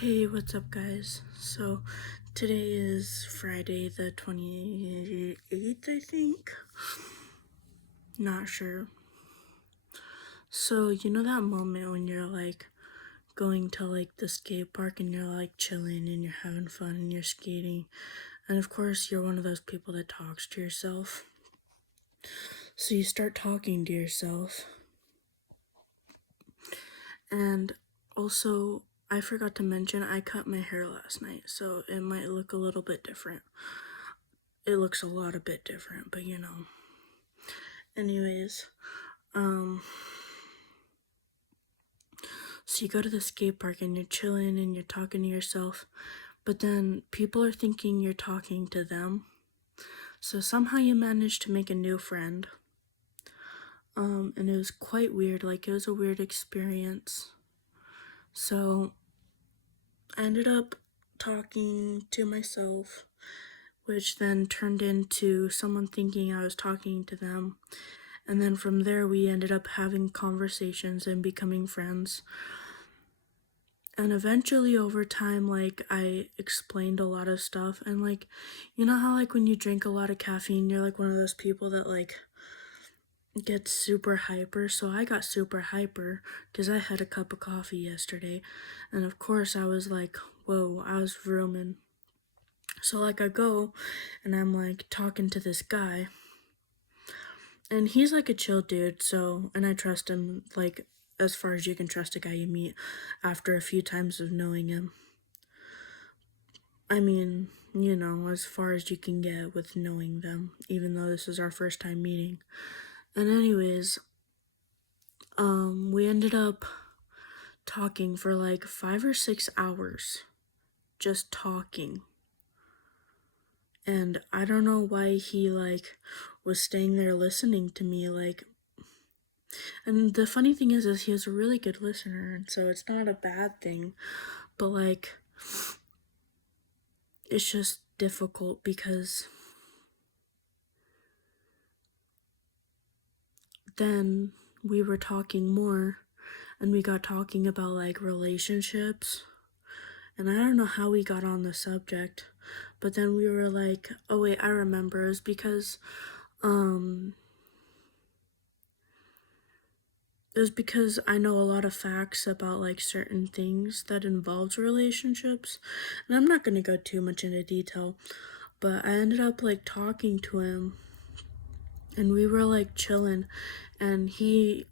Hey, what's up, guys? So, today is Friday the 28th, I think. Not sure. So, you know that moment when you're like going to like the skate park and you're like chilling and you're having fun and you're skating, and of course, you're one of those people that talks to yourself. So, you start talking to yourself, and also, I forgot to mention I cut my hair last night, so it might look a little bit different. It looks a lot a bit different, but you know. Anyways, so you go to the skate park and you're chilling and you're talking to yourself, but then people are thinking you're talking to them. So somehow you manage to make a new friend. And it was quite weird, like it was a weird experience. So I ended up talking to myself, which then turned into someone thinking I was talking to them. And then from there, we ended up having conversations and becoming friends. And eventually, over time, like, I explained a lot of stuff. And, like, you know how, like, when you drink a lot of caffeine, you're, like, one of those people that, like, gets super hyper. So I got super hyper because I had a cup of coffee yesterday. And, of course, I was like, whoa, I was rooming. So, like, I go and I'm, like, talking to this guy. And he's like a chill dude, so, and I trust him, like, as far as you can trust a guy you meet after a few times of knowing him. I mean, you know, as far as you can get with knowing them, even though this is our first time meeting. And anyways, we ended up talking for like 5 or 6 hours, just talking. And I don't know why he like was staying there listening to me, like, and the funny thing is he was a really good listener, and so it's not a bad thing, but like, it's just difficult because then we were talking more and we got talking about like relationships, and I don't know how we got on the subject, but then we were like, oh wait, I remember. It was because I know a lot of facts about like certain things that involves relationships, and I'm not gonna go too much into detail, but I ended up like talking to him and we were like chilling, and he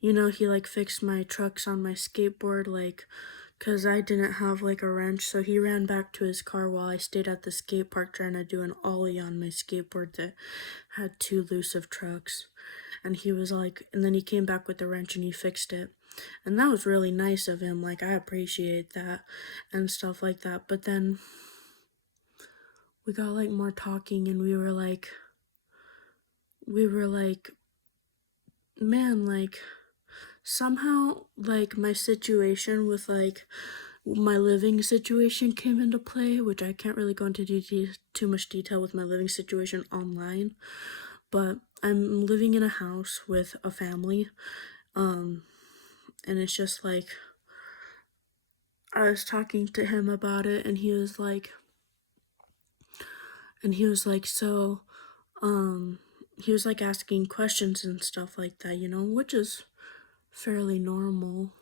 you know, he like fixed my trucks on my skateboard, like, cause I didn't have like a wrench, so he ran back to his car while I stayed at the skate park trying to do an ollie on my skateboard that had two loose of trucks. And he was like, and then he came back with the wrench and he fixed it. And that was really nice of him, like, I appreciate that and stuff like that. But then we got like more talking and we were like, man, like, somehow, like, my situation with, like, my living situation came into play, which I can't really go into too much detail with my living situation online, but I'm living in a house with a family, and it's just, like, I was talking to him about it, and he was like, so, he was, like, asking questions and stuff like that, you know, which is fairly normal.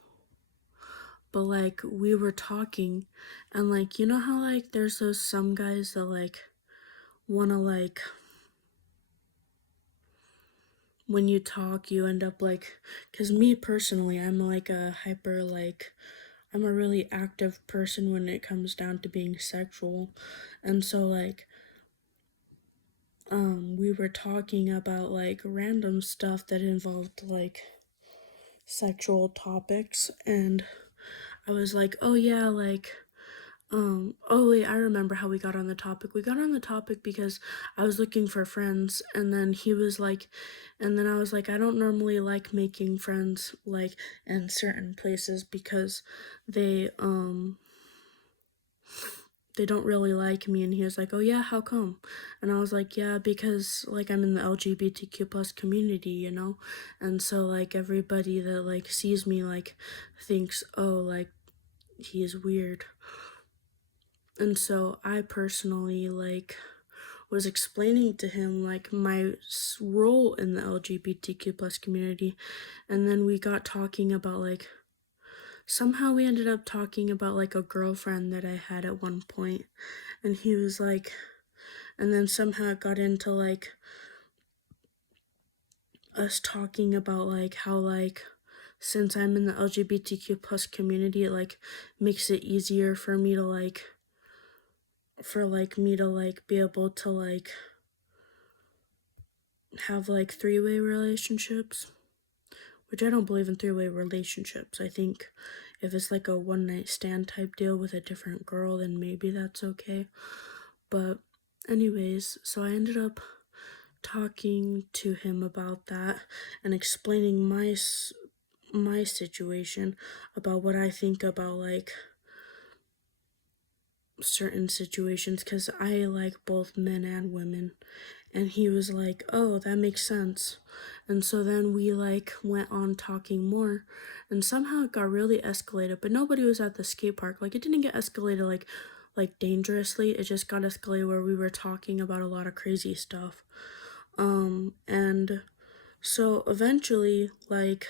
But like we were talking and like, you know how like there's those some guys that like wanna like, when you talk you end up like, because me personally, I'm like a hyper, like, I'm a really active person when it comes down to being sexual. And so like we were talking about like random stuff that involved like sexual topics, and I was like, oh yeah, like, oh wait, I remember how we got on the topic. We got on the topic because I was looking for friends, and then he was like, and then I was like, I don't normally like making friends like in certain places because they they don't really like me. And he was like, oh yeah, how come? And I was like, yeah, because like I'm in the LGBTQ plus community, you know, and so like everybody that like sees me like thinks, oh, like, he's weird. And so I personally like was explaining to him like my role in the LGBTQ plus community, and then we got talking about like somehow we ended up talking about like a girlfriend that I had at one point, and he was like, and then somehow it got into like us talking about like how like since I'm in the LGBTQ plus community, it like makes it easier for me to like be able to like have like three-way relationships, which I don't believe in three-way relationships. I think if it's like a one night stand type deal with a different girl, then maybe that's okay. But anyways, so I ended up talking to him about that and explaining my situation about what I think about like certain situations, because I like both men and women. And he was like, oh, that makes sense. And so then we like went on talking more, and somehow it got really escalated, but nobody was at the skate park. Like it didn't get escalated like dangerously. It just got escalated where we were talking about a lot of crazy stuff. And so eventually like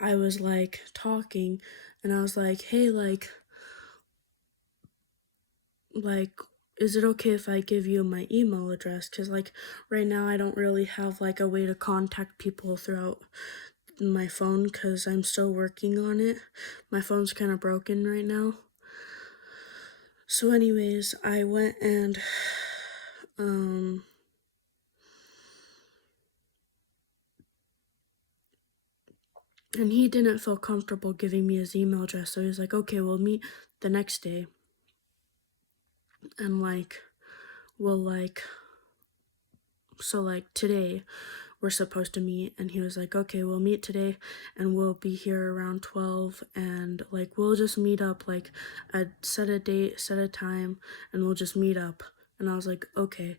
I was like talking, and I was like, hey, like is it okay if I give you my email address? Because like right now I don't really have like a way to contact people throughout my phone because I'm still working on it. My phone's kind of broken right now. So anyways, I went and and he didn't feel comfortable giving me his email address, so he was like, okay, we'll meet the next day, and like we'll like so like today we're supposed to meet, and he was like, okay, we'll meet today and we'll be here around 12, and like we'll just meet up, like set a date, set a time, and we'll just meet up. And I was like, okay.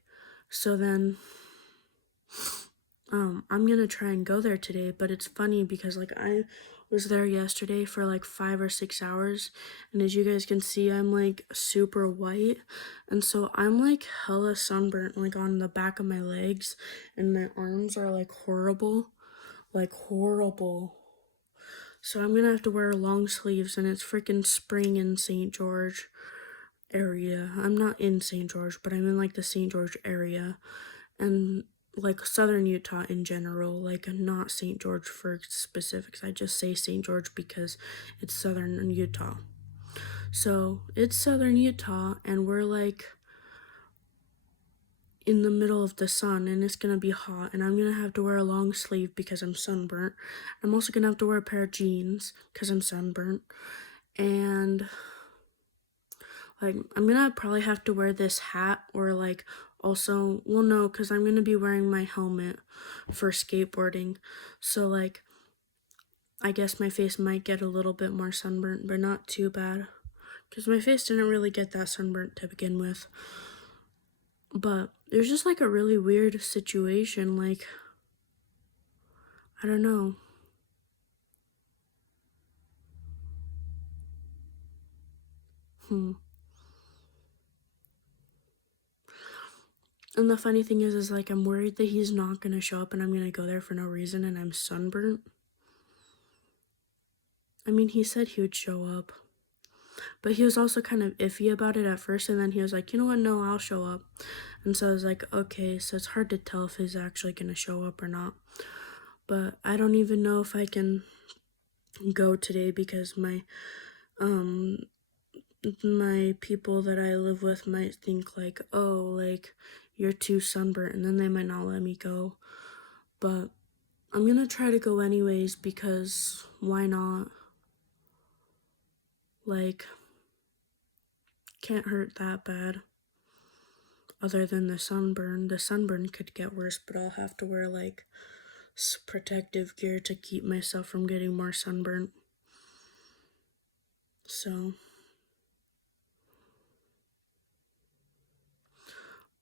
So then I'm gonna try and go there today, but it's funny because like I was there yesterday for like 5 or 6 hours, and as you guys can see, I'm like super white, and so I'm like hella sunburnt, like on the back of my legs, and my arms are like horrible. So I'm gonna have to wear long sleeves, and it's freaking spring in St. George area. I'm not in St. George, but I'm in like the St. George area, and like southern Utah in general, like not St. George for specifics. I just say St. George because it's southern Utah. So it's southern Utah, and we're like in the middle of the sun, and it's gonna be hot, and I'm gonna have to wear a long sleeve because I'm sunburnt. I'm also gonna have to wear a pair of jeans because I'm sunburnt, and like I'm gonna probably have to wear this hat, or like also, well, no, because I'm gonna be wearing my helmet for skateboarding. So like I guess my face might get a little bit more sunburnt, but not too bad, because my face didn't really get that sunburnt to begin with. But there's just like a really weird situation, like I don't know. And the funny thing is like I'm worried that he's not gonna show up and I'm gonna go there for no reason and I'm sunburnt. I mean, he said he would show up, but he was also kind of iffy about it at first, and then he was like, you know what, no, I'll show up. And so I was like, okay, so it's hard to tell if he's actually gonna show up or not. But I don't even know if I can go today because my people that I live with might think like, oh, like you're too sunburnt, and then they might not let me go. But I'm gonna try to go anyways because why not? Like, can't hurt that bad. Other than the sunburn. The sunburn could get worse, but I'll have to wear like protective gear to keep myself from getting more sunburnt. So,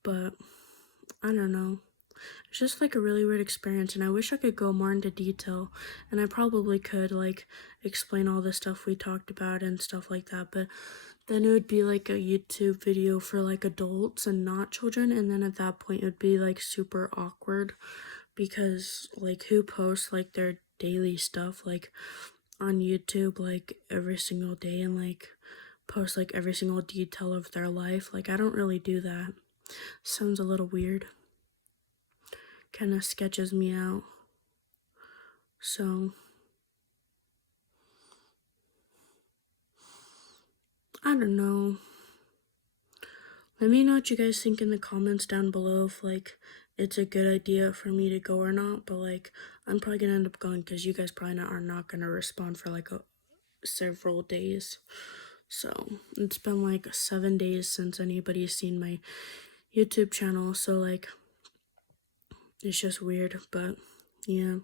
but I don't know. It's just like a really weird experience, and I wish I could go more into detail, and I probably could like explain all the stuff we talked about and stuff like that, but then it would be like a YouTube video for like adults and not children, and then at that point it would be like super awkward because like who posts like their daily stuff like on YouTube like every single day and like post like every single detail of their life. Like I don't really do that. Sounds a little weird. Kind of sketches me out. So I don't know. Let me know what you guys think in the comments down below if like it's a good idea for me to go or not, but like I'm probably gonna end up going because you guys probably are not gonna respond for like several days. So it's been like 7 days since anybody's seen my YouTube channel, so like it's just weird, but yeah.